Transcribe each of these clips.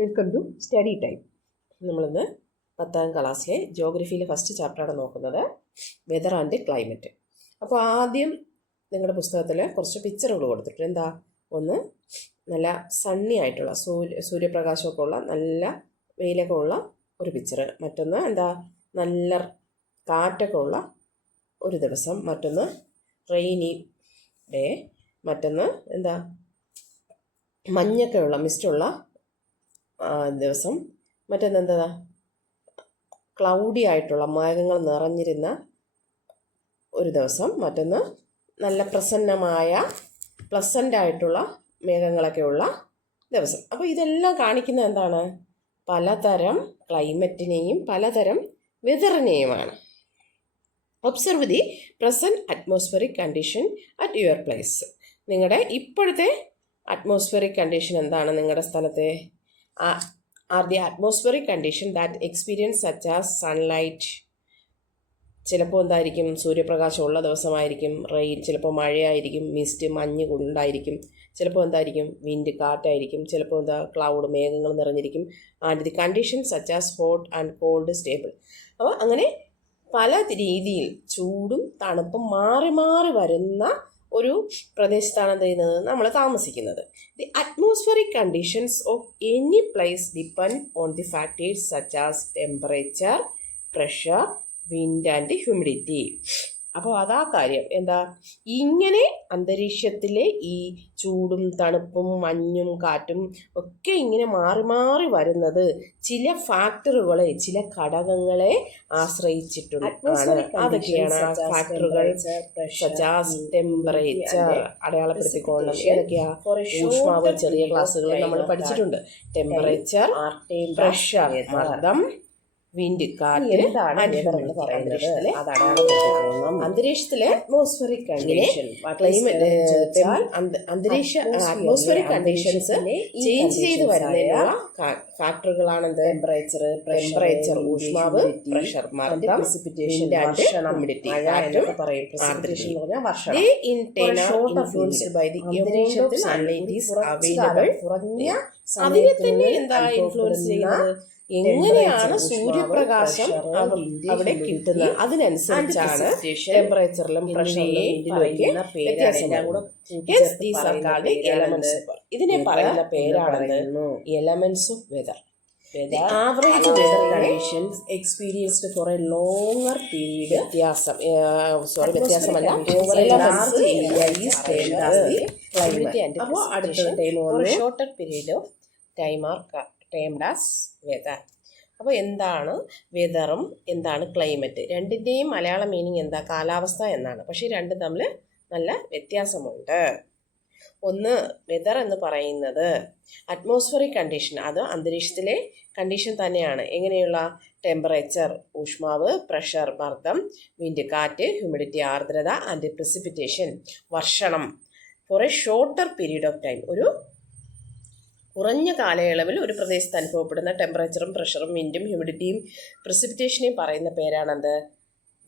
Welcome to study time. നമ്മളിന്ന് 10ാം ക്ലാസ്സിലെ ജോഗ്രഫിയിലെ first ചാപ്റ്ററാണ് നോക്കുന്നത്, വെതർ ആൻഡ് ക്ലൈമറ്റ്. അപ്പോൾ ആദ്യം നിങ്ങളുടെ പുസ്തകത്തിൽ കുറച്ച് പിക്ചറുകൾ കൊടുത്തിട്ടുണ്ട്. എന്താ, ഒന്ന് നല്ല സണ്ണി ആയിട്ടുള്ള സൂര്യപ്രകാശമൊക്കെ ഉള്ള നല്ല വെയിലൊക്കെ ഉള്ള ഒരു പിക്ചർ, മറ്റൊന്ന് എന്താ നല്ല കാറ്റൊക്കെ ഉള്ള ഒരു ദിവസം, മറ്റൊന്ന് റെയിനി ഡേ, മറ്റൊന്ന് എന്താ മഞ്ഞൊക്കെ ഉള്ള മിസ്റ്റുള്ള ദിവസം, മറ്റൊന്നെന്താ ക്ലൗഡി ആയിട്ടുള്ള മേഘങ്ങൾ നിറഞ്ഞിരുന്ന ഒരു ദിവസം, മറ്റൊന്ന് നല്ല പ്രസന്നമായ പ്ലസൻ്റ് മേഘങ്ങളൊക്കെ ഉള്ള ദിവസം. അപ്പോൾ ഇതെല്ലാം കാണിക്കുന്നത് എന്താണ്, പലതരം ക്ലൈമറ്റിനെയും പലതരം വെതറിനെയുമാണ്. Observe the present atmospheric condition at your place. നിങ്ങളുടെ ഇപ്പോഴത്തെ അറ്റ്മോസ്ഫിയറിക് കണ്ടീഷൻ എന്താണ് നിങ്ങളുടെ സ്ഥലത്തെ? Are the atmospheric condition that experience such as sunlight. ചിലപ്പോൾ എന്തായിരിക്കും, സൂര്യപ്രകാശമുള്ള ദിവസമായിരിക്കും, റെയിൻ, ചിലപ്പോൾ മഴയായിരിക്കും, മിസ്റ്റ് മഞ്ഞ് കൊണ്ടായിരിക്കും, ചിലപ്പോൾ എന്തായിരിക്കും വിൻഡ് കാറ്റായിരിക്കും, ചിലപ്പോൾ എന്താ ക്ലൗഡ് മേഘങ്ങൾ നിറഞ്ഞിരിക്കും. And the condition such as hot and cold stable. അപ്പോൾ അങ്ങനെ പല രീതിയിൽ ചൂടും തണുപ്പും മാറി മാറി വരുന്ന ഒരു പ്രദേശത്താണ് എന്ത് ചെയ്യുന്നത്, നമ്മൾ താമസിക്കുന്നത്. The atmospheric conditions of any place depend on the factors such as temperature, pressure, wind and humidity. അപ്പോൾ അതാ കാര്യം, എന്താ ഇങ്ങനെ അന്തരീക്ഷത്തിലെ ഈ ചൂടും തണുപ്പും മഞ്ഞും കാറ്റും ഒക്കെ ഇങ്ങനെ മാറി മാറി വരുന്നത് ചില ഫാക്ടറുകളെ, ചില ഘടകങ്ങളെ ആശ്രയിച്ചിട്ടുണ്ട്. അതൊക്കെയാണ് ഫാക്ടറുകൾ. ടെമ്പറേച്ചർ അടയാളപ്പെടുത്തിക്കൊള്ളണം. ഏതൊക്കെയാ? ഊഷ്മാവ് ചെറിയ ക്ലാസ്സുകൾ നമ്മൾ പഠിച്ചിട്ടുണ്ട്. ടെമ്പറേച്ചർ, പ്രഷർ മർദ്ദം, വിൻഡ് കാറ്റ്, അന്തരീക്ഷത്തിലെ atmospheric condition, atmospheric conditions change ചെയ്ത് വരുന്നതിനുള്ള ഫാക്ടറുകളാണ് ടെമ്പറേച്ചർ ഊഷ്മാവ്, പ്രഷർ മർദ്ദം, precipitation ഹ്യൂമിഡിറ്റി എന്നൊക്കെ പറയും. precipitation എന്ന് പറഞ്ഞാൽ വർഷം. അന്തരീക്ഷത്തിൽ സൺലൈറ്റ് ഈസ് അവൈലബിൾ. അതിനെ തന്നെ എന്താ ഇൻഫ്ലുവൻസ് ചെയ്യുന്നത്, എങ്ങനെയാണ് സൂര്യപ്രകാശം അവിടെ കിട്ടുന്നത്, അതിനനുസരിച്ചാണ് ടെമ്പറേച്ചറിലും പ്രഷറിലും ഇതിനെ പറയുന്ന പേരാണ് elements of weather. The average weather conditions experienced for a longer period വ്യത്യാസമല്ല over a large area is termed as the climate. അപ്പോൾ അടുത്ത time for a shorter period of time are termed as weather. അപ്പോൾ എന്താണ് വെതറും എന്താണ് climate, രണ്ടിൻ്റെയും മലയാള meaning എന്താ? കാലാവസ്ഥ എന്നാണ്. പക്ഷേ രണ്ടും തമ്മിൽ നല്ല വ്യത്യാസമുണ്ട്. ഒന്ന് വെതർ എന്ന് പറയുന്നത് അറ്റ്മോസ്ഫിയറിക് കണ്ടീഷൻ, അത് അന്തരീക്ഷത്തിലെ കണ്ടീഷൻ തന്നെയാണ്. എങ്ങനെയുള്ള ടെമ്പറേച്ചർ ഊഷ്മാവ്, പ്രഷർ മർദ്ദം, വിൻഡ് കാറ്റ്, ഹ്യൂമിഡിറ്റി ആർദ്രത, ആൻഡ് precipitation വർഷണം. For a shorter period of time, ഒരു കുറഞ്ഞ കാലയളവിൽ ഒരു പ്രദേശത്ത് അനുഭവപ്പെടുന്ന ടെമ്പറേച്ചറും പ്രഷറും വിൻഡും ഹ്യൂമിഡിറ്റിയും precipitation പറയുന്ന പേരാണത്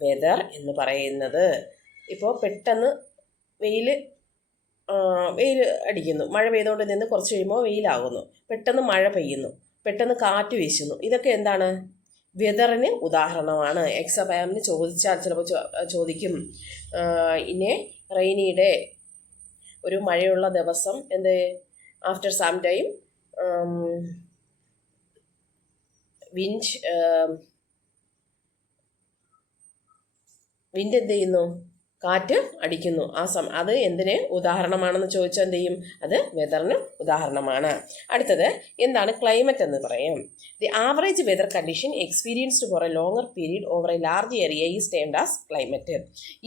വെതർ എന്ന് പറയുന്നത്. ഇപ്പോൾ പെട്ടെന്ന് വെയിൽ അടിക്കുന്നു, മഴ പെയ്തുകൊണ്ട് നിന്ന് കുറച്ച് കഴിയുമ്പോൾ വെയിലാകുന്നു, പെട്ടെന്ന് മഴ പെയ്യുന്നു, പെട്ടെന്ന് കാറ്റ് വീശുന്നു, ഇതൊക്കെ എന്താണ്? വെതറിന് ഉദാഹരണമാണ്. എക്സാമിന് ചോദിച്ചാൽ ചിലപ്പോൾ ചോദിക്കും, ഇന്നെ റെയിനിയുടെ ഒരു മഴയുള്ള ദിവസം എന്ത്, ആഫ്റ്റർ സം ടൈം വിൻഡ് എന്ത് ചെയ്യുന്നു, കാറ്റ് അടിക്കുന്നു. അത് എന്തിന് ഉദാഹരണമാണെന്ന് ചോദിച്ചാൽ എന്ത് ചെയ്യും, അത് വെതറിന് ഉദാഹരണമാണ്. അടുത്തത് എന്താണ് ക്ലൈമറ്റ് എന്ന് പറയാം. The average weather condition experienced for a longer period over a large area is termed as climate.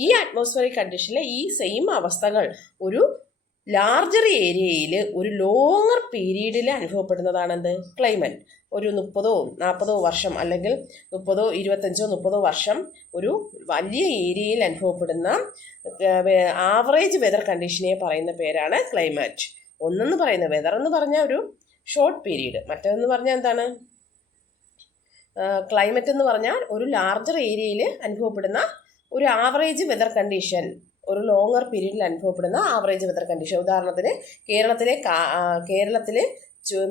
ഈ അറ്റ്മോസ്ഫിയറിക് കണ്ടീഷനിലെ ഈ സെയിം അവസ്ഥകൾ ഒരു ലാർജർ ഏരിയയിൽ ഒരു ലോങ്ങർ പീരീഡിൽ അനുഭവപ്പെടുന്നതാണെന്ത്, ക്ലൈമറ്റ്. ഒരു 30-40 വർഷം, അല്ലെങ്കിൽ 25-30 വർഷം ഒരു വലിയ ഏരിയയിൽ അനുഭവപ്പെടുന്ന ആവറേജ് വെതർ കണ്ടീഷനെ പറയുന്ന പേരാണ് ക്ലൈമറ്റ്. ഒന്നെന്ന് പറയുന്ന വെതർ എന്ന് പറഞ്ഞാൽ ഒരു ഷോർട്ട് പീരീഡ്, മറ്റൊന്ന് പറഞ്ഞാൽ എന്താണ് ക്ലൈമറ്റ് എന്ന് പറഞ്ഞാൽ ഒരു ലാർജർ ഏരിയയിൽ അനുഭവപ്പെടുന്ന ഒരു ആവറേജ് വെതർ കണ്ടീഷൻ, ഒരു ലോങ്ങർ പീരീഡിൽ അനുഭവപ്പെടുന്ന ആവറേജ് വെതർ കണ്ടീഷൻ. ഉദാഹരണത്തിന് കേരളത്തിലെ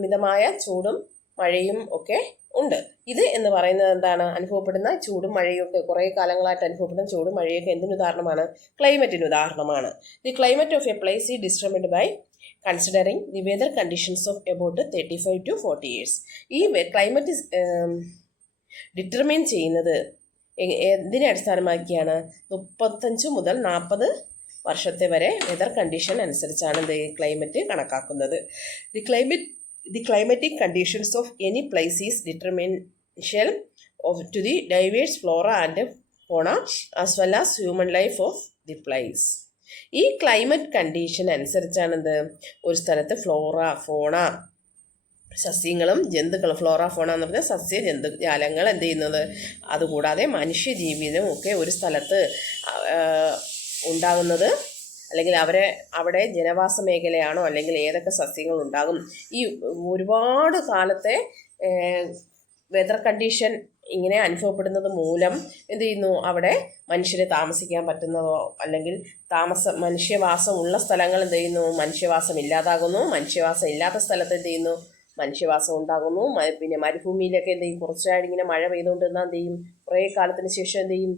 മിതമായ ചൂടും മഴയും ഒക്കെ ഉണ്ട്. ഇത് എന്ന് പറയുന്നത് എന്താണ്? അനുഭവപ്പെടുന്ന ചൂടും മഴയും ഒക്കെ കുറേ കാലങ്ങളായിട്ട് അനുഭവപ്പെടുന്ന ചൂടും മഴയൊക്കെ എന്തിന് ഉദാഹരണമാണ്? ക്ലൈമറ്റിന് ഉദാഹരണമാണ്. The climate of a place is determined by considering the weather conditions of about 35 to 40 years. ഈ ക്ലൈമറ്റ് ഡിറ്റർമിൻ ചെയ്യുന്നത് എന്തിനെ അടിസ്ഥാനമാക്കിയാണ്? 35 മുതൽ 40 വർഷത്തെ വരെ വെതർ കണ്ടീഷൻ അനുസരിച്ചാണ് ഇത് ക്ലൈമറ്റ് കണക്കാക്കുന്നത്. The climatic conditions of any place is determination of to the diverse flora and fauna as well as human life of the place. ഈ ക്ലൈമറ്റ് കണ്ടീഷൻ അനുസരിച്ചാണ് ഇത് ഒരു സ്ഥലത്ത് ഫ്ലോറ ഫോണ സസ്യങ്ങളും ജന്തുക്കളും, ഫ്ലോറ ഫോണ എന്ന് പറഞ്ഞാൽ സസ്യ ജന്തുജാലങ്ങൾ എന്ത് ചെയ്യുന്നത്, അതുകൂടാതെ മനുഷ്യജീവിതവും ഒക്കെ ഒരു സ്ഥലത്ത് ഉണ്ടാകുന്നത്, അല്ലെങ്കിൽ അവിടെ ജനവാസ മേഖലയാണോ, അല്ലെങ്കിൽ ഏതൊക്കെ സസ്യങ്ങൾ ഉണ്ടാകും. ഈ ഒരുപാട് കാലത്തെ വെതർ കണ്ടീഷൻ ഇങ്ങനെ അനുഭവപ്പെടുന്നത് മൂലം എന്ത് ചെയ്യുന്നു, അവിടെ മനുഷ്യരെ താമസിക്കാൻ പറ്റുന്നതോ അല്ലെങ്കിൽ മനുഷ്യവാസം ഉള്ള സ്ഥലങ്ങൾ എന്ത് ചെയ്യുന്നു, മനുഷ്യവാസം ഇല്ലാതാകുന്നു. മനുഷ്യവാസം ഇല്ലാത്ത സ്ഥലത്ത് എന്ത് ചെയ്യുന്നു, മനുഷ്യവാസം ഉണ്ടാകുന്നു. പിന്നെ മരുഭൂമിയിലൊക്കെ എന്ത് ചെയ്യും, കുറച്ചായിട്ട് ഇങ്ങനെ മഴ പെയ്തുകൊണ്ട് എന്നാൽ എന്ത് ചെയ്യും, കുറേ കാലത്തിന് ശേഷം എന്ത് ചെയ്യും,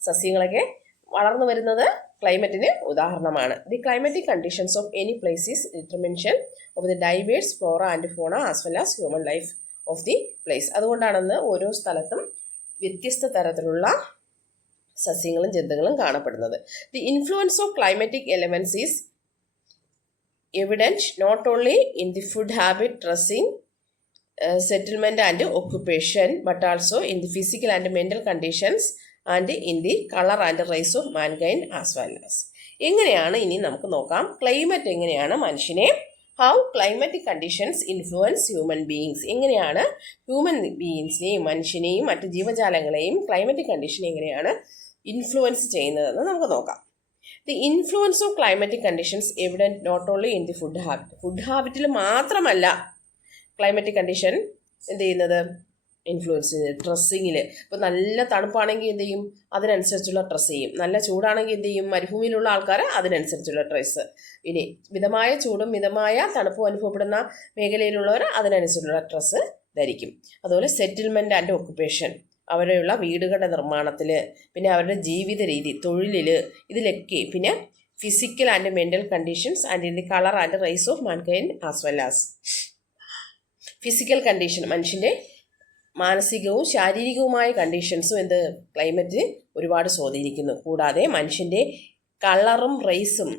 സസ്യങ്ങളൊക്കെ വളർന്നു വരുന്നത് ക്ലൈമറ്റിന് ഉദാഹരണമാണ്. The climatic conditions of any place is determination of the diverse flora and fauna as well as human life of the place. അതുകൊണ്ടാണെന്ന് ഓരോ സ്ഥലത്തും വ്യത്യസ്ത തരത്തിലുള്ള സസ്യങ്ങളും ജന്തുക്കളും കാണപ്പെടുന്നത്. The influence of climatic elements is evident not only in the food habit, dressing, settlement and occupation, but also in the physical and mental conditions and in the color and race of mankind as well as. എങ്ങനെയാണ് ഇനി നമുക്ക് നോക്കാം climate എങ്ങനെയാണ് മനുഷ്യനെ, how climatic conditions influence human beings, എങ്ങനെയാണ് human ബീയിങ്സിനെയും മനുഷ്യനെയും മറ്റ് ജീവജാലങ്ങളെയും climatic condition എങ്ങനെയാണ് ഇൻഫ്ലുവൻസ് ചെയ്യുന്നതെന്ന് നമുക്ക് നോക്കാം. The influence of climatic conditions evident not only in the food habit. Food ഹാബിറ്റിൽ മാത്രമല്ല ക്ലൈമറ്റിക് കണ്ടീഷൻ എന്ത് ചെയ്യുന്നത്, ഇൻഫ്ലുവൻസ് ചെയ്യുന്നത്. ഡ്രസ്സിങ്ങിൽ ഇപ്പോൾ നല്ല തണുപ്പാണെങ്കിൽ എന്ത് ചെയ്യും, അതിനനുസരിച്ചുള്ള ഡ്രസ്സ് ചെയ്യും. നല്ല ചൂടാണെങ്കിൽ എന്ത് ചെയ്യും, മരുഭൂമിയിലുള്ള ആൾക്കാർ അതിനനുസരിച്ചുള്ള ഡ്രസ്സ്. ഇനി മിതമായ ചൂടും മിതമായ തണുപ്പും അനുഭവപ്പെടുന്ന മേഖലയിലുള്ളവർ അതിനനുസരിച്ചുള്ള ഡ്രസ്സ് ധരിക്കും. അതുപോലെ സെറ്റിൽമെൻറ്റ് ആൻഡ് ഓക്കുപ്പേഷൻ, അവരുള്ള വീടുകളുടെ നിർമ്മാണത്തിൽ, പിന്നെ അവരുടെ ജീവിത രീതി, തൊഴിലിൽ, ഇതിലൊക്കെ, പിന്നെ physical and mental conditions and in the colour and rise of mankind as well as. Physical condition, മനുഷ്യൻ്റെ മാനസികവും ശാരീരികവുമായ കണ്ടീഷൻസും എന്ത് ക്ലൈമറ്റ് ഒരുപാട് സ്വാധീനിക്കുന്നു. കൂടാതെ മനുഷ്യൻ്റെ കളറും റേസും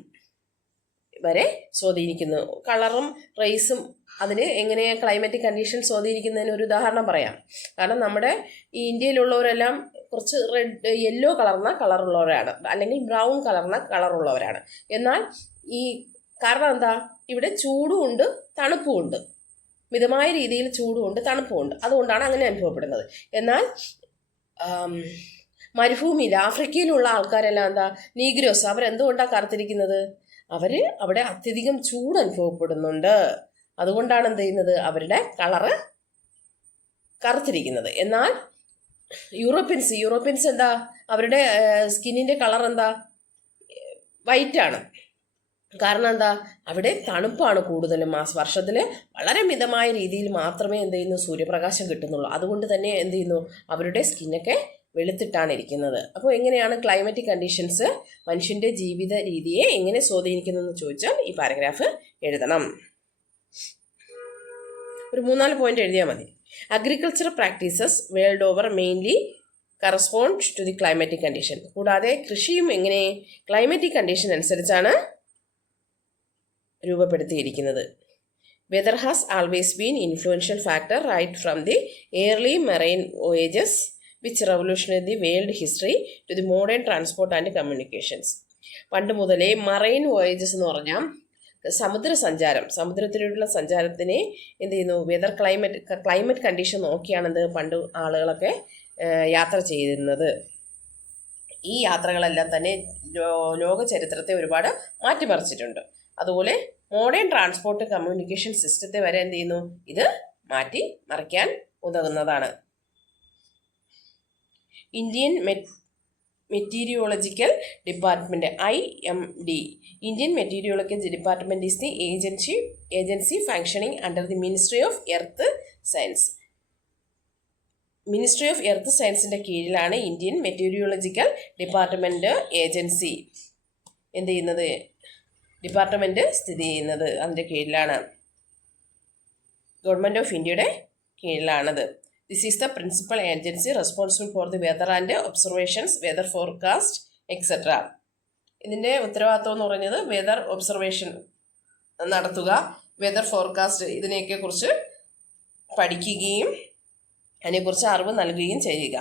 വരെ സ്വാധീനിക്കുന്നു. കളറും റേസും അതിന് എങ്ങനെ ക്ലൈമറ്റിക് കണ്ടീഷൻ സ്വാധീനിക്കുന്നതിന് ഒരു ഉദാഹരണം പറയാം. കാരണം നമ്മുടെ ഈ ഇന്ത്യയിലുള്ളവരെല്ലാം കുറച്ച് യെല്ലോ കളറുള്ളവരാണ്, അല്ലെങ്കിൽ ബ്രൗൺ കളറുള്ളവരാണ്. എന്നാൽ ഈ കാരണം എന്താ, ഇവിടെ ചൂടും ഉണ്ട് തണുപ്പും ഉണ്ട്, മിതമായ രീതിയിൽ ചൂടും ഉണ്ട് തണുപ്പും ഉണ്ട്, അതുകൊണ്ടാണ് അങ്ങനെ അനുഭവപ്പെടുന്നത്. എന്നാൽ മരുഭൂമിയിൽ ആഫ്രിക്കയിലുള്ള ആൾക്കാരെല്ലാം എന്താ, നീഗ്രോസ്, അവരെന്തുകൊണ്ടാണ് കറുത്തിരിക്കുന്നത്, അവർ അവിടെ അത്യധികം ചൂട് അനുഭവപ്പെടുന്നുണ്ട്, അതുകൊണ്ടാണ് എന്ത് ചെയ്യുന്നത്, അവരുടെ കളറ് കറുത്തിരിക്കുന്നത്. എന്നാൽ യൂറോപ്യൻസ് എന്താ, അവരുടെ സ്കിന്നിൻ്റെ കളർ എന്താ, വൈറ്റാണ്. കാരണം എന്താ, അവിടെ തണുപ്പാണ് കൂടുതലും. വർഷത്തിൽ വളരെ മിതമായ രീതിയിൽ മാത്രമേ എന്ത് ചെയ്യുന്നു, സൂര്യപ്രകാശം കിട്ടുന്നുള്ളൂ. അതുകൊണ്ട് തന്നെ എന്ത് ചെയ്യുന്നു, അവരുടെ സ്കിന്നൊക്കെ വെളുത്തിട്ടാണ് ഇരിക്കുന്നത്. അപ്പോൾ എങ്ങനെയാണ് ക്ലൈമറ്റിക് കണ്ടീഷൻസ് മനുഷ്യൻ്റെ ജീവിത രീതിയെ എങ്ങനെ സ്വാധീനിക്കുന്നതെന്ന് ചോദിച്ചാൽ ഈ പാരഗ്രാഫ് എഴുതണം. ഒരു 3-4 പോയിന്റ് എഴുതിയാൽ മതി. Agriculture practices world over mainly correspond to the climatic condition. കൂടാതെ കൃഷിയും എങ്ങനെ ക്ലൈമാറ്റിക് കണ്ടീഷൻ അനുസരിച്ചാണ് രൂപപ്പെടുത്തിയിരിക്കുന്നത്. Weather has always been influential factor right from the early marine voyages which revolutionary the world history to the modern transport and communications. പണ്ട് മുതലേ marine voyages എന്ന് പറഞ്ഞാൽ സമുദ്രത്തിലുള്ള സഞ്ചാരത്തിനെ എന്ത് ചെയ്യുന്നു, ക്ലൈമറ്റ് കണ്ടീഷൻ നോക്കിയാണെന്ത് പണ്ട് ആളുകളൊക്കെ യാത്ര ചെയ്യുന്നത്. ഈ യാത്രകളെല്ലാം തന്നെ ലോക ചരിത്രത്തെ ഒരുപാട് മാറ്റിമറിച്ചിട്ടുണ്ട്. അതുപോലെ മോഡേൺ ട്രാൻസ്പോർട്ട് കമ്മ്യൂണിക്കേഷൻ സിസ്റ്റത്തെ വരെ എന്ത് ചെയ്യുന്നു, ഇത് മാറ്റി മറിക്കാൻ ഉതകുന്നതാണ്. Indian Meteorological Department, IMD. Indian Meteorological Department is the agency functioning under the Ministry of Earth Science. Ministry of earth സയൻസിൻ്റെ കീഴിലാണ് Indian meteorological department agency department സ്ഥിതി ചെയ്യുന്നത്. അതിൻ്റെ കീഴിലാണ്. ഗവൺമെൻറ് ഓഫ് ഇന്ത്യയുടെ കീഴിലാണത്. This is the principal agency responsible for the weather and observations, weather forecast etcetera. ഇതിൻ്റെ ഉത്തരവാദിത്വം എന്ന് പറഞ്ഞത് വെതർ ഒബ്സർവേഷൻ നടത്തുക, വെതർ ഫോർകാസ്റ്റ് ഇതിനെയൊക്കെ കുറിച്ച് പഠിക്കുകയും അതിനെക്കുറിച്ച് അറിവ് നൽകുകയും ചെയ്യുക.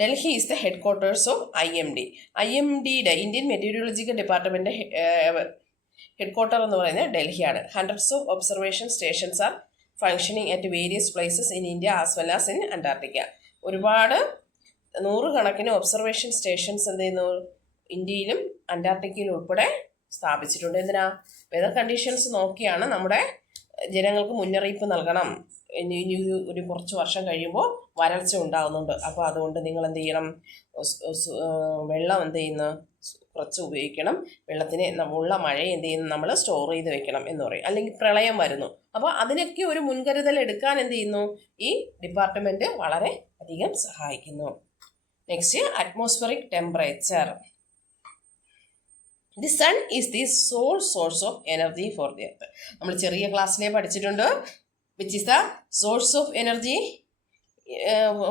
Delhi is the headquarters of IMD. IMDയുടെ Indian meteorological department headquarter എന്ന് പറയുന്നത് ഡൽഹിയാണ്. Hundreds of observation stations are functioning at various places in India as well as in Antarctica. ഒരുപാട് നൂറുകണക്കിന് ഒബ്സർവേഷൻ സ്റ്റേഷൻസ് ഇന്ത്യയിലും അന്റാർട്ടിക്കയിലും ഉൾപ്പെടെ സ്ഥാപിച്ചിട്ടുണ്ട്. എന്തിനാ? വെതർ കണ്ടീഷൻസ് നോക്കിയാണ് നമ്മുടെ ജനങ്ങൾക്ക് മുന്നറിയിപ്പ് നൽകണം. ഇനി ഒരു കുറച്ച് വർഷം കഴിയുമ്പോൾ വരൾച്ച ഉണ്ടാകുന്നുണ്ട്. അപ്പോൾ അതുകൊണ്ട് നിങ്ങൾ എന്ത് ചെയ്യണം? വെള്ളം കുറച്ച് ഉപയോഗിക്കണം. വെള്ളത്തിന് ഉള്ള മഴ നമ്മൾ സ്റ്റോർ ചെയ്ത് വെക്കണം എന്ന് പറയും. അല്ലെങ്കിൽ പ്രളയം വരുന്നു. അപ്പോൾ അതിനൊക്കെ ഒരു മുൻകരുതൽ എടുക്കാൻ ഈ ഡിപ്പാർട്ട്മെൻറ്റ് വളരെ അധികം സഹായിക്കുന്നു. Next, atmospheric temperature. The sun is the sole source of energy for the earth. നമ്മൾ ചെറിയ ക്ലാസ്സിലേ പഠിച്ചിട്ടുണ്ട്. Which is the source of energy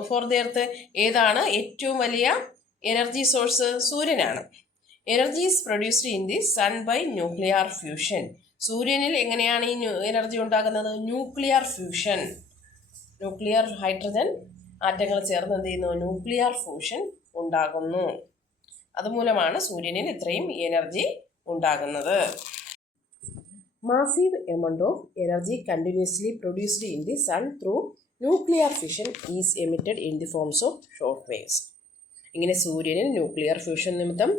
for the earth? ഏതാണ് ഏറ്റവും വലിയ എനർജി സോഴ്സ്? സൂര്യനാണ്. Energy is produced in the sun by nuclear fusion. സൂര്യനിൽ എങ്ങനെയാണ് ഈ എനർജി ഉണ്ടാകുന്നത്? Nuclear fusion. ന്യൂക്ലിയർ ഹൈഡ്രജൻ ആറ്റങ്ങൾ ചേർന്ന് ന്യൂക്ലിയർ ഫ്യൂഷൻ ഉണ്ടാകുന്നു. അതുമൂലമാണ് സൂര്യനിൽ ഇത്രയും എനർജി ഉണ്ടാകുന്നത്. Massive amount of energy continuously produced in the sun through nuclear fission is emitted in the forms of short waves. ഇങ്ങനെ സൂര്യനിൽ ന്യൂക്ലിയർ ഫ്യൂഷൻ നിമിത്തം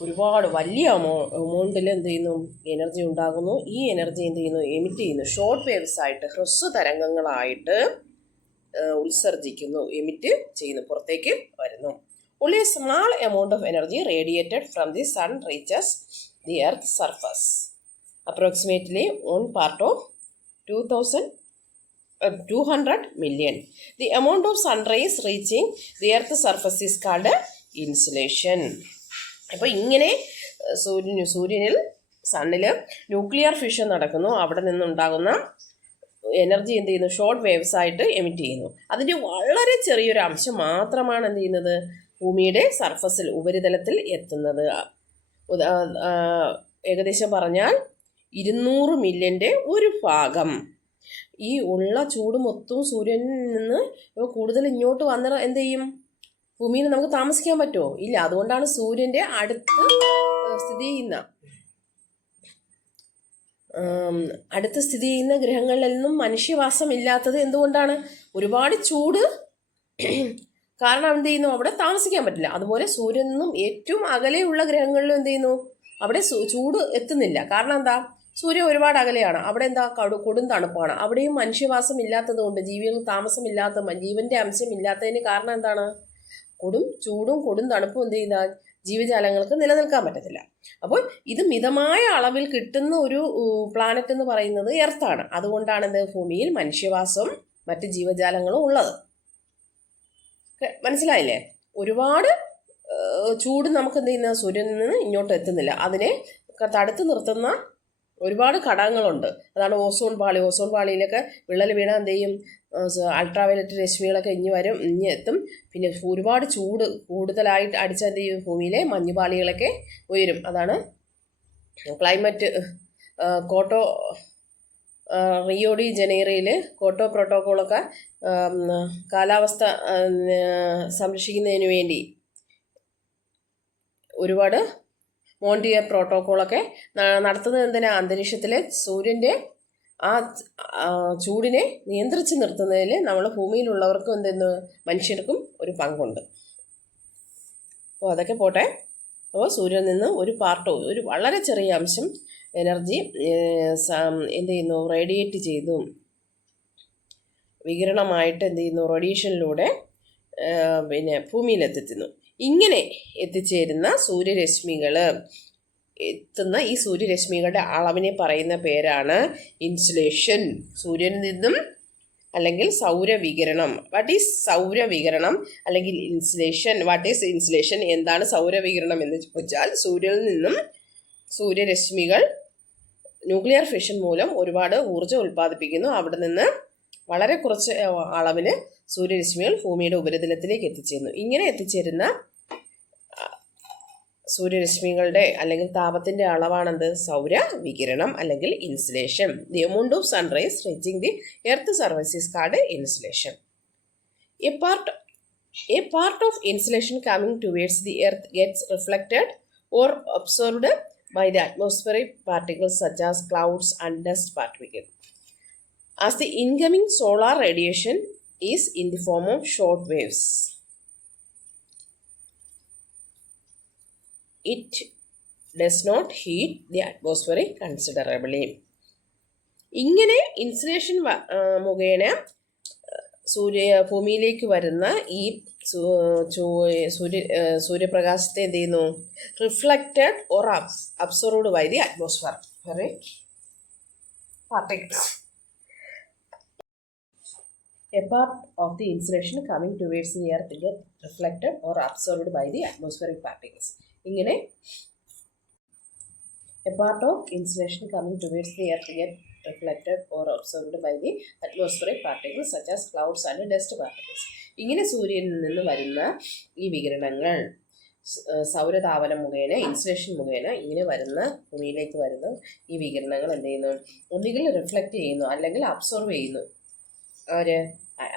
ഒരുപാട് വലിയ എമൗണ്ടിൽ എനർജി ഉണ്ടാകുന്നു. ഈ എനർജി എമിറ്റ് ചെയ്യുന്നു. ഷോർട്ട് വേവ്സ് ആയിട്ട്, ഹ്രസ്വ തരംഗങ്ങളായിട്ട് ഉത്സർജിക്കുന്നു, എമിറ്റ് ചെയ്യുന്നു, പുറത്തേക്ക് വരുന്നു. Only a small amount of energy radiated from the sun reaches the earth's surface. Approximately 1 part of 200 million. The amount of sun rays reaching the earth's surface is called insolation. അപ്പോൾ ഇങ്ങനെ സൂര്യനിൽ സണ്ണിൽ nuclear fusion നടക്കുന്നു. അവിടെ നിന്നുണ്ടാകുന്ന energy short waves ആയിട്ട് emit ചെയ്യുന്നു. അതിൻ്റെ വളരെ ചെറിയൊരു അംശം മാത്രമാണ് ഭൂമിയുടെ സർഫസിൽ, ഉപരിതലത്തിൽ എത്തുന്നത്. ഏകദേശം പറഞ്ഞാൽ 200 മില്യൻ്റെ ഒരു ഭാഗം. ഈ ഉള്ള ചൂട് മൊത്തവും സൂര്യനിൽ നിന്ന് കൂടുതൽ ഇങ്ങോട്ട് വന്നാൽ ഭൂമിയിൽ നമുക്ക് താമസിക്കാൻ പറ്റുമോ? ഇല്ല. അതുകൊണ്ടാണ് സൂര്യൻ്റെ അടുത്ത് സ്ഥിതി ചെയ്യുന്ന ഗ്രഹങ്ങളിലൊന്നും മനുഷ്യവാസം ഇല്ലാത്തത് എന്തുകൊണ്ടാണ്? ഒരുപാട് ചൂട് കാരണം അവിടെ താമസിക്കാൻ പറ്റില്ല. അതുപോലെ സൂര്യനിൽ നിന്നും ഏറ്റവും അകലെയുള്ള ഗ്രഹങ്ങളിലും അവിടെ ചൂട് എത്തുന്നില്ല. കാരണം എന്താ? സൂര്യൻ ഒരുപാട് അകലെയാണ്. അവിടെ കൊടും തണുപ്പാണ്. അവിടെയും മനുഷ്യവാസം ഇല്ലാത്തത് കൊണ്ട്, ജീവികൾ താമസമില്ലാത്ത, ജീവന്റെ അംശം ഇല്ലാത്തതിന് കാരണം എന്താണ്? ചൂടും കൊടും തണുപ്പും ജീവജാലങ്ങൾക്ക് നിലനിൽക്കാൻ പറ്റത്തില്ല. അപ്പോൾ ഇത് മിതമായ അളവിൽ കിട്ടുന്ന ഒരു പ്ലാനറ്റ് എന്ന് പറയുന്നത് എർത്താണ്. അതുകൊണ്ടാണ് ഭൂമിയിൽ മനുഷ്യവാസവും മറ്റ് ജീവജാലങ്ങളും ഉള്ളത്. മനസ്സിലായില്ലേ? ഒരുപാട് ചൂട് നമുക്ക് സൂര്യനിൽ നിന്ന് ഇങ്ങോട്ട് എത്തുന്നില്ല. അതിനെ തടുത്ത് നിർത്തുന്ന ഒരുപാട് ഘടകങ്ങളുണ്ട്. അതാണ് ഓസോൺ പാളി. ഓസോൺ പാളിയിലൊക്കെ വിള്ളൽ വീണാൽ അൾട്രാവയലറ്റ് രശ്മികളൊക്കെ ഇഞ്ഞ് എത്തും. പിന്നെ ഒരുപാട് ചൂട് കൂടുതലായിട്ട് അടിച്ചാൽ ഭൂമിയിലെ മഞ്ഞുപാളികളൊക്കെ ഉയരും. അതാണ് ക്ലൈമറ്റ് റിയോ ഡി ജനീറോയിൽ കോട്ടോ പ്രോട്ടോക്കോളൊക്കെ കാലാവസ്ഥ സംരക്ഷിക്കുന്നതിന് വേണ്ടി ഒരുപാട് മോണ്ടിയർ പ്രോട്ടോക്കോളൊക്കെ നടത്തുന്നത് എന്തിനാ? അന്തരീക്ഷത്തിലെ സൂര്യൻ്റെ ആ ചൂടിനെ നിയന്ത്രിച്ച് നിർത്തുന്നതിൽ നമ്മൾ ഭൂമിയിലുള്ളവർക്കും മനുഷ്യർക്കും ഒരു പങ്കുണ്ട്. അപ്പോൾ അതൊക്കെ പോട്ടെ. അപ്പോൾ സൂര്യനിൽ നിന്ന് ഒരു വളരെ ചെറിയ അംശം എനർജി റേഡിയേറ്റ് ചെയ്തു, വികിരണമായിട്ട് റേഡിയേഷനിലൂടെ ഭൂമിയിലെത്തിക്കുന്നു. ഇങ്ങനെ എത്തിച്ചേരുന്ന സൂര്യരശ്മികൾ എത്തുന്ന ഈ സൂര്യരശ്മികളുടെ അളവിനെ പറയുന്ന പേരാണ് ഇൻസുലേഷൻ. സൂര്യനിൽ നിന്നും അല്ലെങ്കിൽ സൗരവികിരണം. വാട്ട് ഈസ് സൗരവികിരണം അല്ലെങ്കിൽ ഇൻസുലേഷൻ? What is insulation? എന്താണ് സൗരവികിരണം എന്ന് ചോദിച്ചാൽ, സൂര്യനിൽ നിന്നും സൂര്യരശ്മികൾ ന്യൂക്ലിയർ ഫിഷൻ മൂലം ഒരുപാട് ഊർജ്ജം ഉൽപ്പാദിപ്പിക്കുന്നു. അവിടെ നിന്ന് വളരെ കുറച്ച് അളവിൽ സൂര്യരശ്മികൾ ഭൂമിയുടെ ഉപരിതലത്തിലേക്ക് എത്തിച്ചേരുന്നു. ഇങ്ങനെ എത്തിച്ചേരുന്ന സൂര്യരശ്മികളുടെ അല്ലെങ്കിൽ താപത്തിന്റെ അളവാണെന്ത്? സൗരവികിരണം അല്ലെങ്കിൽ insulation. The amount of sunrise reaching the earth surface is called insulation. A part of insulation coming towards the earth gets reflected or absorbed by the atmospheric particles such as clouds and dust particles, as the incoming solar radiation is in the form of short waves. It does not heat the atmosphere considerably. ഇങ്ങനെ insolation മുഖേന ഭൂമിയിലേക്ക് വരുന്ന ഈ സൂര്യപ്രകാശത്തെ എന്ത് ചെയ്യുന്നു? Reflected or absorbed by the atmosphere particles. A part of the insulation coming towards the earth get reflected or absorbed by the atmospheric particles. ഇങ്ങനെ a part of insulation coming towards the earth get reflected or absorbed by the atmospheric particles such as clouds and dust particles. ഇങ്ങനെ സൂര്യനിൽ നിന്ന് വരുന്ന ഈ വികിരണങ്ങൾ സൗരതാപനം മുഖേന, insulation മുഖേന ഇങ്ങനെ വരുന്ന ഭൂമിയിലേക്ക് വരുന്ന ഈ വികിരണങ്ങൾ എന്ത് ചെയ്യുന്നു? ഒന്നുകിൽ റിഫ്ലക്റ്റ് ചെയ്യുന്നു അല്ലെങ്കിൽ അബ്സോർവ് ചെയ്യുന്നു.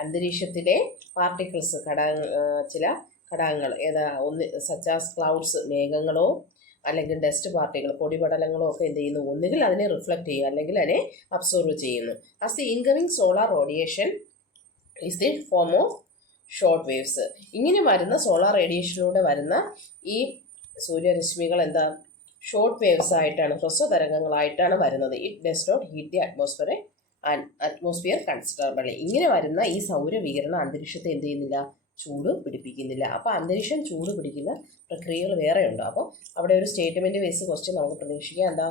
അന്തരീക്ഷത്തിലെ പാർട്ടിക്കിൾസ് ചില ഘടകങ്ങൾ ഒന്ന് സച്ചാസ് ക്ലൗഡ്സ് മേഘങ്ങളോ അല്ലെങ്കിൽ ഡസ്റ്റ് പാർട്ടികൾ പൊടിപടലങ്ങളോ ഒക്കെ എന്ത് ചെയ്യുന്നു? ഒന്നുകിൽ അതിനെ റിഫ്ലക്റ്റ് ചെയ്യുക അല്ലെങ്കിൽ അതിനെ അബ്സോർവ് ചെയ്യുന്നു. As the incoming solar radiation is the form of short waves. ഇങ്ങനെ വരുന്ന സോളാർ റേഡിയേഷനിലൂടെ വരുന്ന ഈ സൂര്യരശ്മികൾ എന്താ? ഷോർട്ട് വേവ്സ് ആയിട്ടാണ്, ഹ്രസ്വതരംഗങ്ങളായിട്ടാണ് വരുന്നത്. It does not heat the atmosphere considerably. ഇങ്ങനെ വരുന്ന ഈ സൗരവികിരണം അന്തരീക്ഷത്തെ എന്ത് ചെയ്യുന്നില്ല? ചൂട് പിടിപ്പിക്കുന്നില്ല. അപ്പോൾ അന്തരീക്ഷം ചൂട് പിടിക്കുന്ന പ്രക്രിയകൾ വേറെയുണ്ട്. അപ്പോൾ അവിടെ ഒരു സ്റ്റേറ്റ്മെന്റ് ബേസ് ക്വസ്റ്റ്യൻ നമുക്ക് പ്രതീക്ഷിക്കാം. എന്താ?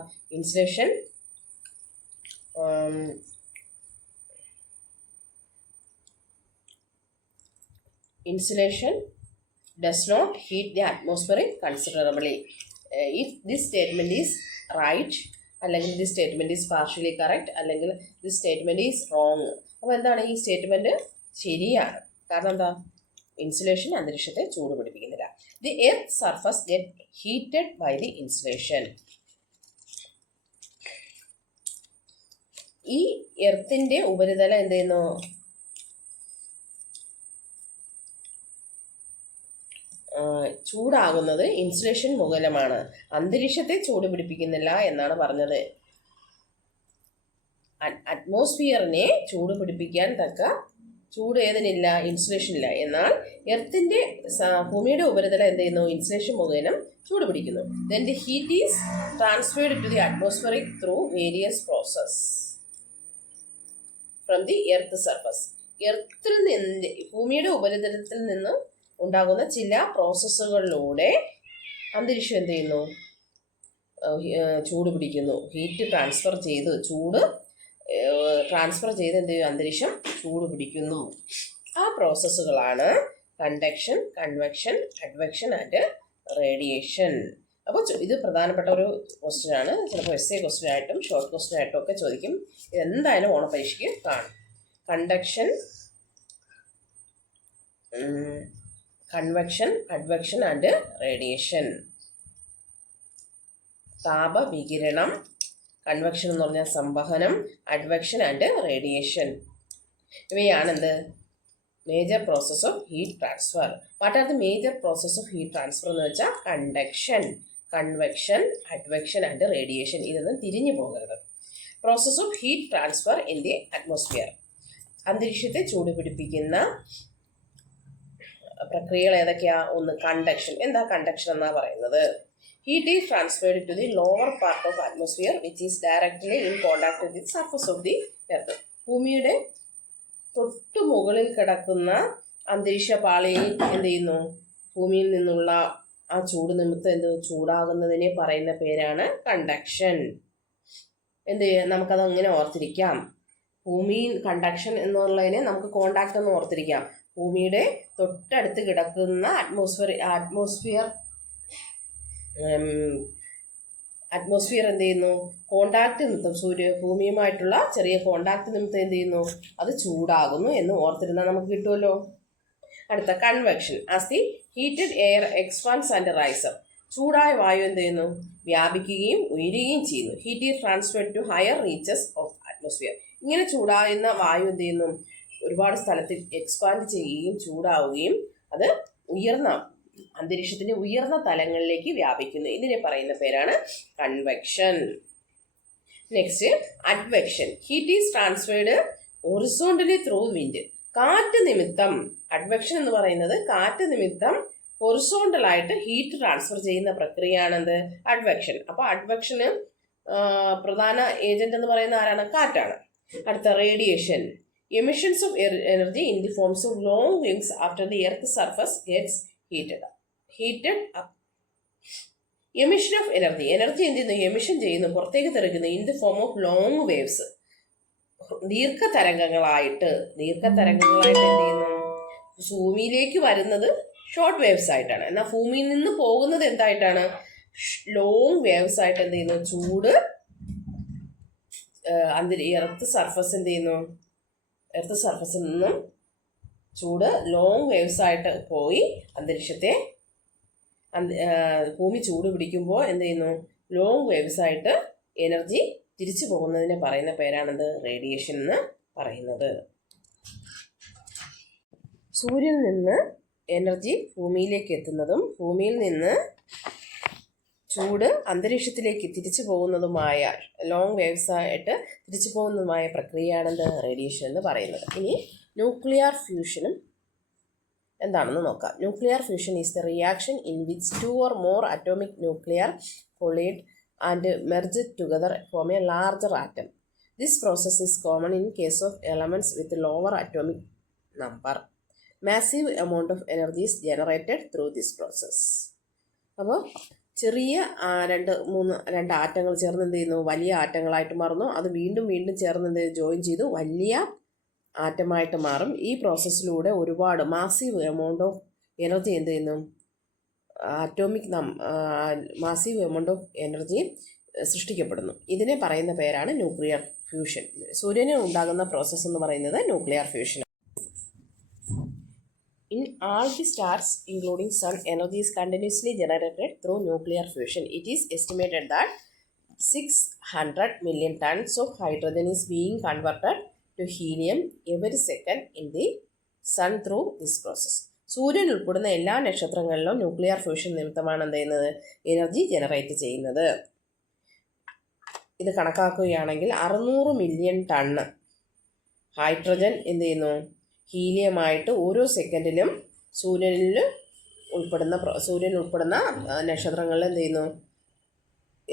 Insulation does not heat the atmosphere considerably. If this statement is right, അല്ലെങ്കിൽ this statement is partially correct, അല്ലെങ്കിൽ this statement is wrong. അപ്പോൾ എന്താണ്? ഈ സ്റ്റേറ്റ്മെന്റ് ശരിയാണ്. കാരണം എന്താ? ഇൻസുലേഷൻ അന്തരീക്ഷത്തെ ചൂട് പിടിപ്പിക്കുന്നില്ല. The earth surface get heated by the insulation. ഈ എർത്തിന്റെ ഉപരിതലം എന്ത് ചെയ്യുന്നു? ചൂടാകുന്നത് ഇൻസുലേഷൻ മൂലമാണ്. അന്തരീക്ഷത്തെ ചൂട് പിടിപ്പിക്കുന്നില്ല എന്നാണ് പറഞ്ഞത്. അറ്റ്മോസ്ഫിയറിനെ ചൂട് പിടിപ്പിക്കാൻ തക്ക ചൂട് ഏതിനില്ല? ഇൻസുലേഷനില്ല. എന്നാൽ എർത്തിന്റെ ഭൂമിയുടെ ഉപരിതലം എന്ത് ചെയ്യുന്നു? ഇൻസുലേഷൻ മുഖേന ചൂട് പിടിക്കുന്നു. Then the heat is transferred to the atmospheric through various process from the earth surface. എർത്തിൽ നിന്ന്, ഭൂമിയുടെ ഉപരിതലത്തിൽ നിന്ന് ഉണ്ടാകുന്ന ചില പ്രോസസ്സുകളിലൂടെ അന്തരീക്ഷം എന്ത് ചെയ്യുന്നു? ചൂട് പിടിക്കുന്നു. ഹീറ്റ് ട്രാൻസ്ഫർ ചെയ്ത് എന്ത് ചെയ്യും? അന്തരീക്ഷം ചൂട് പിടിക്കുന്നു. ആ പ്രോസസ്സുകളാണ് conduction, convection, advection and radiation. അപ്പോൾ ഇത് പ്രധാനപ്പെട്ട ഒരു ക്വസ്റ്റ്യൻ ആണ്. ചിലപ്പോൾ എസ്സേ ക്വസ്റ്റ്യൻ ആയിട്ടും ഷോർട്ട് ക്വസ്റ്റ്യൻ ആയിട്ടും ഒക്കെ ചോദിക്കും. ഇതെന്തായാലും ഓണപരീക്ഷയ്ക്ക് കാണും. Convection, advection and radiation. താപവികിരണം, കൺവെക്ഷൻ എന്ന് പറഞ്ഞാൽ സംവഹനം, അഡ്വെക്ഷൻ ആൻഡ് റേഡിയേഷൻ. ഇവയാണ് എന്ത്? Major process of heat transfer. What are the major process of heat transfer എന്ന് വെച്ചാൽ conduction, convection, advection and radiation. ഇതൊന്നും തിരിഞ്ഞു പോകരുത്. Process of heat transfer in the atmosphere. അന്തരീക്ഷത്തെ ചൂട് പിടിപ്പിക്കുന്ന പ്രക്രിയകൾ ഏതൊക്കെയാ? ഒന്ന് കണ്ടക്ഷൻ. എന്താ കണ്ടക്ഷൻ എന്നാ പറയുന്നത്? Heat is transferred to the lower part of atmosphere which is directly in contact with the surface of the earth. ഭൂമിയുടെ തൊട്ടു മുകളിൽ കിടക്കുന്ന അന്തരീക്ഷ പാളിയിൽ എന്ത് ചെയ്യുന്നു? ഭൂമിയിൽ നിന്നുള്ള ആ ചൂട് നിമിത്തം ചൂടാകുന്നതിനെ പറയുന്ന പേരാണ് കണ്ടക്ഷൻ. നമുക്കത് അങ്ങനെ ഓർത്തിരിക്കാം. ഭൂമിയിൽ കണ്ടക്ഷൻ എന്നുള്ളതിനെ നമുക്ക് കോണ്ടാക്ട് എന്ന് ഓർത്തിരിക്കാം. ഭൂമിയുടെ തൊട്ടടുത്ത് കിടക്കുന്ന അറ്റ്മോസ്ഫിയർ എന്ത് ചെയ്യുന്നു? കോണ്ടാക്ട് നിമിത്തം ഭൂമിയുമായിട്ടുള്ള ചെറിയ കോണ്ടാക്ട് നിമിത്തം എന്ത് ചെയ്യുന്നു? അത് ചൂടാകുന്നു എന്ന് ഓർത്തിരുന്നാൽ നമുക്ക് കിട്ടുമല്ലോ. അടുത്ത convection. As the heated air expands and rises. ചൂടായ വായു എന്ത് ചെയ്യുന്നു? വ്യാപിക്കുകയും ഉയരുകയും ചെയ്യുന്നു. Heat is transferred to higher reaches of atmosphere. ഇങ്ങനെ ചൂടാകുന്ന വായു എന്ത് ചെയ്യുന്നു? ഒരുപാട് സ്ഥലത്ത് എക്സ്പാൻഡ് ചെയ്യുകയും ചൂടാവുകയും അത് അന്തരീക്ഷത്തിന്റെ ഉയർന്ന തലങ്ങളിലേക്ക് വ്യാപിക്കുന്നു. ഇതിനെ പറയുന്ന പേരാണ് convection. Next advection. Heat is transferred horizontally through wind. കാറ്റ് നിമിത്തം, അഡ്വെക്ഷൻ എന്ന് പറയുന്നത് കാറ്റ് നിമിത്തം ഹൊറിസോണ്ടലായിട്ട് ഹീറ്റ് ട്രാൻസ്ഫർ ചെയ്യുന്ന പ്രക്രിയയാണെന്ത്? അഡ്വെക്ഷൻ. അപ്പോൾ അഡ്വെക്ഷന് പ്രധാന ഏജന്റ് എന്ന് പറയുന്ന ആരാണ്? കാറ്റാണ്. അടുത്ത radiation. Emissions of energy in the forms of long waves after the earth surface gets heated up. Emission of energy എന്ത് ചെയ്യുന്നു? എമിഷൻ ചെയ്യുന്നു, പുറത്തേക്ക് തെറിക്കുന്നു. In the form of long waves, ദീർഘതരംഗങ്ങളായിട്ട് എന്ത് ചെയ്യുന്നു? ഭൂമിയിലേക്ക് വരുന്നത് ഷോർട്ട് വേവ്സ് ആയിട്ടാണ്. എന്നാൽ ഭൂമിയിൽ നിന്ന് പോകുന്നത് എന്തായിട്ടാണ്? ലോങ് വേവ്സ് ആയിട്ട് എന്ത് ചെയ്യുന്നു? ചൂട് എർത്ത് സർഫസ് എന്ത് ചെയ്യുന്നു? എർത്ത് സർഫസിൽ നിന്നും ചൂട് ലോങ് വേവ്സ് ആയിട്ട് പോയി അന്തരീക്ഷത്തെ ഭൂമി ചൂട് പിടിക്കുമ്പോൾ എന്ത് ചെയ്യുന്നു? ലോങ് വേവ്സ് ആയിട്ട് എനർജി തിരിച്ചു പോകുന്നതിനെ പറയുന്ന പേരാണെന്ത്? റേഡിയേഷൻ എന്ന് പറയുന്നത്. സൂര്യനിൽ നിന്ന് എനർജി ഭൂമിയിലേക്ക് എത്തുന്നതും ഭൂമിയിൽ നിന്ന് ചൂട് അന്തരീക്ഷത്തിലേക്ക് തിരിച്ചു പോകുന്നതുമായ ലോങ് വേവ്സ് ആയിട്ട് തിരിച്ചു പോകുന്നതുമായ പ്രക്രിയയാണെന്ത്? റേഡിയേഷൻ എന്ന് പറയുന്നത്. ഇനി ന്യൂക്ലിയർ ഫ്യൂഷനും എന്താണെന്ന് നോക്കാം. Nuclear fusion is the reaction in which 2 or more atomic nuclei collide and merge together form a larger atom. This process is common in case of elements with lower atomic number. Massive amount of energy is generated through this process. അപ്പോൾ ചെറിയ രണ്ട് ആറ്റങ്ങൾ ചേർന്ന് എന്ത് ചെയ്യുന്നു? വലിയ ആറ്റങ്ങളായിട്ട് മാറുന്നു. അത് വീണ്ടും ചേർന്ന് ജോയിൻ ചെയ്തു വലിയ ആറ്റമായിട്ട് മാറും. ഈ പ്രോസസ്സിലൂടെ ഒരുപാട് മാസീവ് എമൗണ്ട് ഓഫ് എനർജി എന്ത് ചെയ്യുന്നു? മാസീവ് എമൗണ്ട് ഓഫ് എനർജി സൃഷ്ടിക്കപ്പെടുന്നു. ഇതിനെ പറയുന്ന പേരാണ് ന്യൂക്ലിയർ ഫ്യൂഷൻ. സൂര്യനിൽ ഉണ്ടാകുന്ന പ്രോസസ്സ് എന്ന് പറയുന്നത് nuclear fusion. In all the stars, including Sun, energy is continuously generated through nuclear fusion. It is estimated that 600 million tons of hydrogen is being converted to helium every second in the Sun through this process. സൂര്യൻ ഉൾപ്പെടുന്ന എല്ലാ നക്ഷത്രങ്ങളിലും nuclear fusion നിമിത്തമാണ് എന്ത് ചെയ്യുന്നത്? Energy generate ചെയ്യുന്നത്. ഇത് കണക്കാക്കുകയാണെങ്കിൽ 600 million ton hydrogen എന്ത് ചെയ്യുന്നു? ഹീലിയമായിട്ട് ഓരോ സെക്കൻഡിലും സൂര്യനിൽ ഉൾപ്പെടുന്ന നക്ഷത്രങ്ങളിൽ എന്ത് ചെയ്യുന്നു?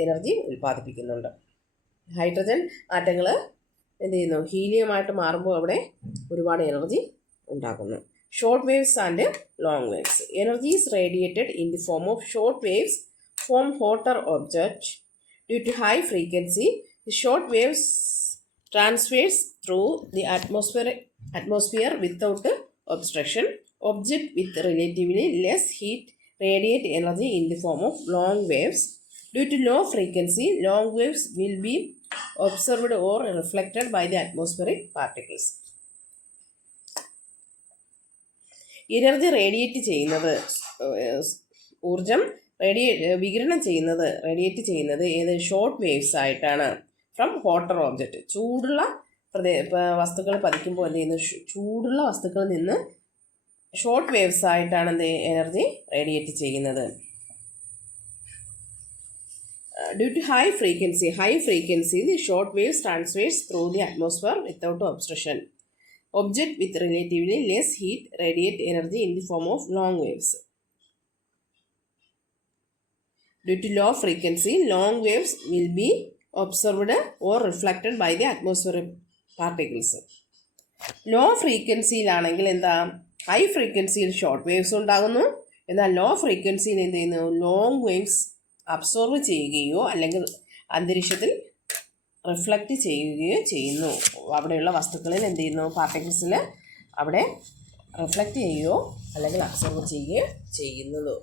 എനർജി ഉൽപ്പാദിപ്പിക്കുന്നുണ്ട്. ഹൈഡ്രജൻ ആറ്റങ്ങൾ എന്ത് ചെയ്യുന്നു? ഹീലിയമായിട്ട് മാറുമ്പോൾ അവിടെ ഒരുപാട് എനർജി ഉണ്ടാകുന്നു. Short waves and long waves. Energy is radiated in the form of short waves from hotter object due to high frequency. The short waves transfers through the atmosphere without obstruction. Object with relatively less heat radiate energy in the form of long waves. Due to low frequency, long waves will be observed or reflected by the atmospheric particles. Energy radiate ചെയ്യുന്നത്, ഊർജം radiate ചെയ്യുന്നത് ഏത്? Short waves ആയിട്ടാണ്. From hotter object, ചൂടുള്ള വസ്തുക്കൾ പതിക്കുമ്പോൾ എന്ത് ചെയ്യുന്നു? ചൂടുള്ള വസ്തുക്കളിൽ നിന്ന് ഷോർട്ട് വേവ്സ് ആയിട്ടാണ് എന്ത് എനർജി റേഡിയേറ്റ് ചെയ്യുന്നത്. Due to high frequency the short waves transfers through the atmosphere without obstruction. Object with relatively less heat radiate energy in the form of long waves. Due to low frequency, long waves will be observed or reflected by the atmospheric particles. Low ഫ്രീക്വൻസിയിലാണെങ്കിൽ എന്താ? High ഫ്രീക്വൻസിയിൽ short waves ഉണ്ടാകുന്നു. എന്നാൽ law ഫ്രീക്വൻസിയിൽ എന്ത് ചെയ്യുന്നു? Long waves absorb ചെയ്യുകയോ അല്ലെങ്കിൽ അന്തരീക്ഷത്തിൽ റിഫ്ലക്റ്റ് ചെയ്യുകയോ ചെയ്യുന്നു. അവിടെയുള്ള വസ്തുക്കളിൽ എന്ത് ചെയ്യുന്നു? പാർട്ടിക്കിൾസിൽ അവിടെ റിഫ്ലക്റ്റ് ചെയ്യുകയോ അല്ലെങ്കിൽ അബ്സോർവ് ചെയ്യുകയോ ചെയ്യുന്നത്.